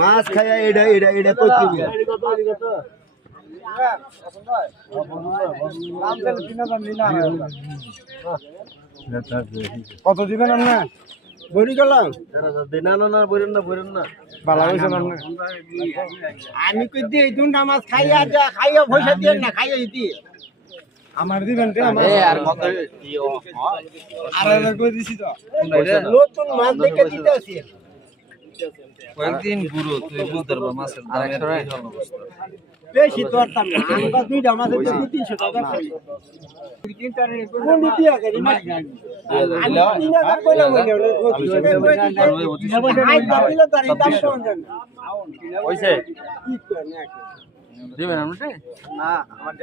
মাছ খাইয়া এটা এটা এটা কত কত দিবেন আপনি বড়ি গেলাম আমি কই দিই দুটা মাছ খাইয়া যা খাইয়া পয়সা দিয়ে না খাইয়া দিই আমার দিবেন আর কত আর কই দিছি তো নতুন মাছ দেখে দিতে আসি কয়েকদিন গুরু তুই বুঝতে পারবা মাছের দামের বিশাল অবস্থা বেশি তো আরতাম না আমরা দুইটা মাছ 200 টাকা খাই কোন দিতে আগে মাছ আমি 3000 কইলাম হইছে দিবেন আপনি না আমার